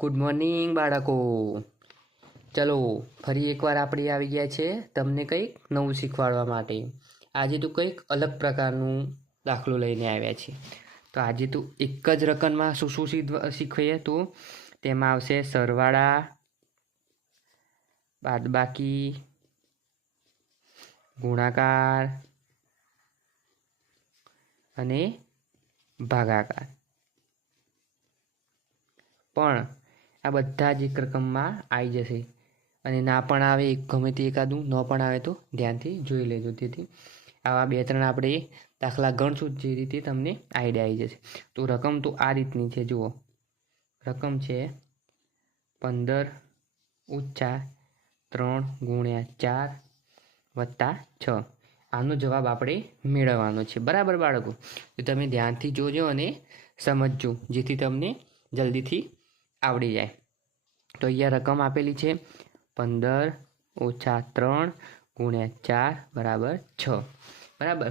Good morning બાળકો. ચલો ફરી એકવાર આપણે આવી ગયા છે તમને કંઈક નવું શીખવાડવા માટે. આજે તો કંઈક અલગ પ્રકારનું દાખલો લઈને આવ્યા છે. તો આજે તો એક જ રકમમાં શું શું શીખવીએ તો તેમાં આવશે સરવાળા, બાદબાકી, ગુણાકાર અને ભાગાકાર. પણ આ બધા જ એક રકમમાં આવી જશે અને ના પણ આવે ગમે તે એકાદું ન પણ આવે તો ધ્યાનથી જોઈ લેજો. તેથી આવા 2-3 આપણે દાખલા ગણશું જે રીતે તમને આઈડિયા આવી જશે. તો રકમ તો આ રીતની છે. જુઓ, રકમ છે 15 - 3 × 4 + 6. આનો જવાબ આપણે મેળવવાનો છે. બરાબર બાળકો? તો તમે ધ્યાનથી જોજો અને સમજજો જેથી તમને જલ્દીથી આવડી જાય. તો અહીંયા રકમ આપેલી છે 15 - 3 × 4 = 6. બરાબર?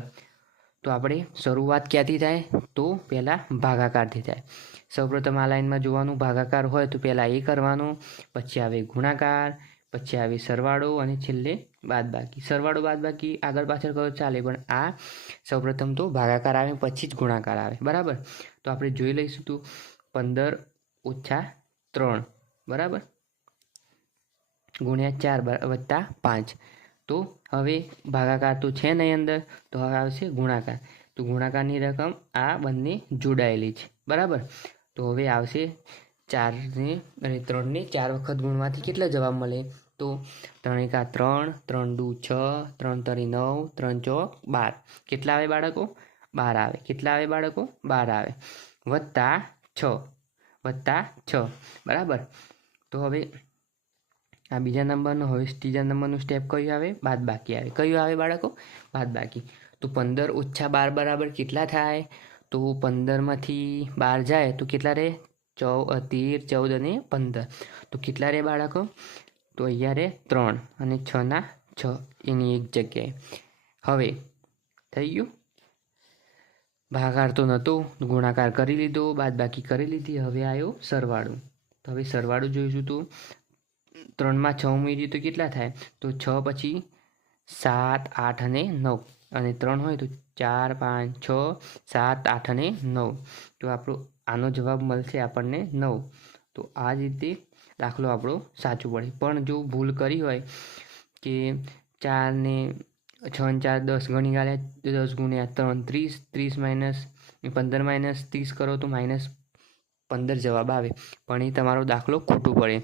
તો આપણે શરૂઆત ક્યાંથી થાય? તો પહેલાં ભાગાકારથી થાય. સૌપ્રથમ આ લાઈનમાં જોવાનું, ભાગાકાર હોય તો પહેલાં એ કરવાનો, પછી આવે ગુણાકાર, પછી આવે સરવાળો અને છેલ્લે બાદબાકી. સરવાળો બાદબાકી આગળ પાછળ કરો ચાલે, પણ આ સૌપ્રથમ તો ભાગાકાર આવે પછી જ ગુણાકાર આવે. બરાબર? તો આપણે જોઈ લઈશું. તો 15 - 3 બરાબર × 4 + 5. તો હવે ભાગાકાર તો છે નહીં અંદર, તો હવે આવશે ગુણાકાર. તો ગુણાકારની રકમ આ બંને જોડાયેલી છે. બરાબર? તો હવે આવશે 4 અને 3ને 4 વખત ગુણવાથી કેટલા જવાબ મળે? તો 3 × 1 = 3, 3 × 2 = 6, 3 × 3 = 9, 3 × 4 = 12. કેટલા આવે બાળકો? 12 આવે. કેટલા આવે બાળકો? 12 આવે. +6 બરાબર. તો હવે આ બીજા નંબરનો, હવે ત્રીજા નંબરનું સ્ટેપ કયું આવે? બાદબાકી આવે. કયું આવે બાળકો? બાદબાકી. તો 15 - 12 = કેટલા થાય? તો 15માંથી 12 જાય તો કેટલા રહે? 13, 14 અને 15. તો કેટલા રહે બાળકો? તો અહીંયા રહે 3 અને 6 ના 6 એની એક જગ્યાએ. હવે થઈ ગયું. ભાગાકાર તો નહોતો, ગુણાકાર કરી લીધો, બાદબાકી કરી લીધી. હવે આવ્યો સરવાળો. તો હવે સરવાળો જોઈશું. તો 3માં 6 ઉમેરીએ તો કેટલા થાય? તો 6 પછી 7, 8 અને 9, અને 3 હોય તો 4, 5, 6, 7, 8 અને 9. તો આપણો આનો જવાબ મળશે આપણને 9. તો આ જ રીતે દાખલો આપણો સાચું પડે. પણ જો ભૂલ કરી હોય કે 4 ને 6 ને 4 10 ગણી કાઢ્યા, 10 × 3 30, 30 - 15 - 30 કરો તો -15 જવાબ આવે. પણ એ તમારો દાખલો ખોટું પડે.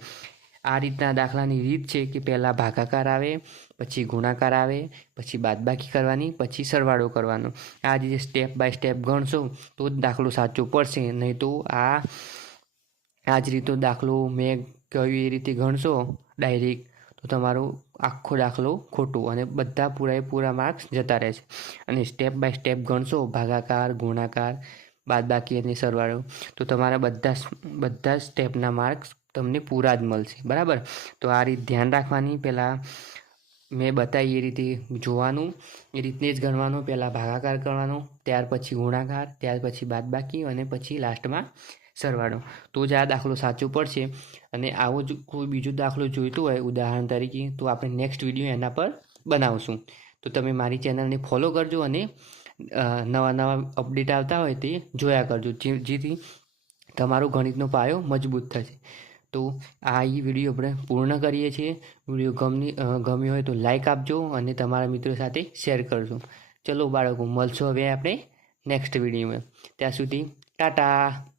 આ રીતના દાખલાની રીત છે કે પહેલાં ભાગાકાર આવે, પછી ગુણાકાર આવે, પછી બાદબાકી કરવાની, પછી સરવાળો કરવાનો. આ રીતે સ્ટેપ બાય સ્ટેપ ગણશો તો જ દાખલો સાચો પડશે. નહીં તો આ જ રીતનો દાખલો મેં કહ્યું એ રીતે ગણશો ડાયરેક્ટ તો તમારો આખો દાખલો ખોટો અને બધા પૂરા માર્ક્સ જતા રહેશે. અને સ્ટેપ બાય સ્ટેપ ગણશો ભાગાકાર, ગુણાકાર, બાદબાકી અને સરવાળો, તો તમારા બધા સ્ટેપના માર્ક્સ તમને પૂરા જ મળશે. બરાબર? તો આ રીત ધ્યાન રાખવાની. પહેલાં મેં બતાવી એ રીતે જોવાનું, એ રીતને જ ગણવાનું. પહેલાં ભાગાકાર કરવાનો, ત્યાર પછી ગુણાકાર, ત્યાર પછી બાદબાકી અને પછી લાસ્ટમાં સરવાળો. તો જ આ દાખલો સાચો પડશે. અને આવો જ કોઈ બીજો દાખલો જોઈતો હોય ઉદાહરણ તરીકે, તો આપણે નેક્સ્ટ વિડીયો એના પર બનાવશું. તો તમે મારી ચેનલને ફોલો કરજો અને નવા અપડેટ આવતા હોય તે જોયા કરજો, જેથી તમારો ગણિતનો પાયો મજબૂત થશે. તો આ વિડીયો આપણે પૂર્ણ કરીએ છીએ. વિડીયો ગમ્યો હોય તો લાઈક આપજો અને તમારા મિત્રો સાથે શેર કરજો. ચલો બાળકો, મળશો હવે આપણે નેક્સ્ટ વિડીયોમાં. ત્યાં સુધી ટાટા.